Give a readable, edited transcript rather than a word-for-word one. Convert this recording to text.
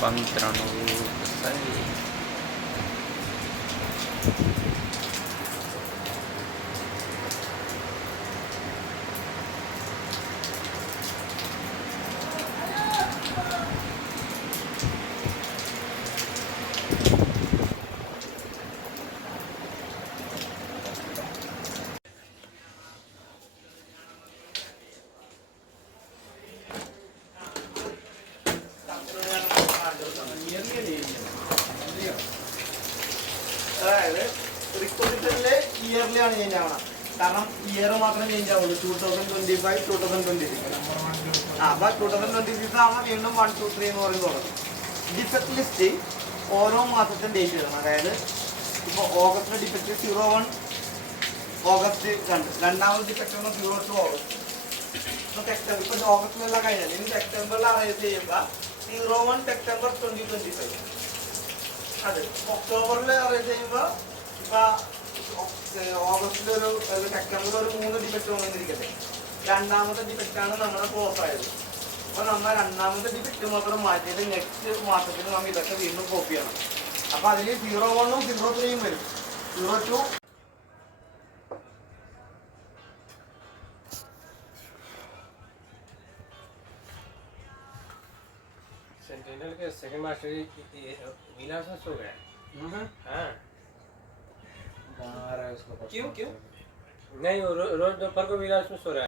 15 അതായത് റിക്വസിഷനിലെ ഇയർലിയാണ് ചേഞ്ച് ആവണം. കാരണം ഇയർ മാത്രമേ ചേഞ്ച് ആവുള്ളൂ. 2025 2026 അപ്പൊ 2026 ആവുമ്പോൾ വീണ്ടും 1 2 3 എന്ന് പറയുന്നത് തുടങ്ങും. ഡിഫക്ട് ലിസ്റ്റ് ഓരോ മാസത്തെ ഡേറ്റ് ഇടണം. അതായത് ഇപ്പോൾ ഓഗസ്റ്റിലെ ഡിഫക്റ്റ് 01 ഓഗസ്റ്റ് 2, രണ്ടാമത് ഡിഫക്റ്റ് 02 ഓഗസ്റ്റ്. സെപ്റ്റംബർ ഇപ്പൊ ഓഗസ്റ്റിലെല്ലാം കഴിഞ്ഞാൽ ഇനി സെപ്റ്റംബറിൽ അറേഞ്ച് ചെയ്യുമ്പോൾ 01 സെപ്റ്റംബർ 2025. അതെ, ഒക്ടോബറിൽ അറേഞ്ച് ചെയ്യുമ്പോൾ ഇപ്പൊ ഓഗസ്റ്റിലൊരു സെപ്റ്റംബറിൽ ഒരു 3 ഡിഫക്റ്റ് വന്നിരിക്കട്ടെ. രണ്ടാമത്തെ ഡിഫക്റ്റാണ് നമ്മുടെ ക്ലോസ് ആയത്. അപ്പൊ നമ്മൾ രണ്ടാമത്തെ ഡിഫക്റ്റ് മാത്രം മാറ്റിയിട്ട് നെക്സ്റ്റ് മാസത്തിൽ നമ്മൾ ഇതൊക്കെ വീണ്ടും കോപ്പി ചെയ്യണം. അപ്പൊ അതിൽ 01 03 വരും. 02 सेंटिनल के सेकंड मास्टर विलास में सो गया। हाँ क्यों नहीं, रोज दोपहर को विलास में सो रहा है।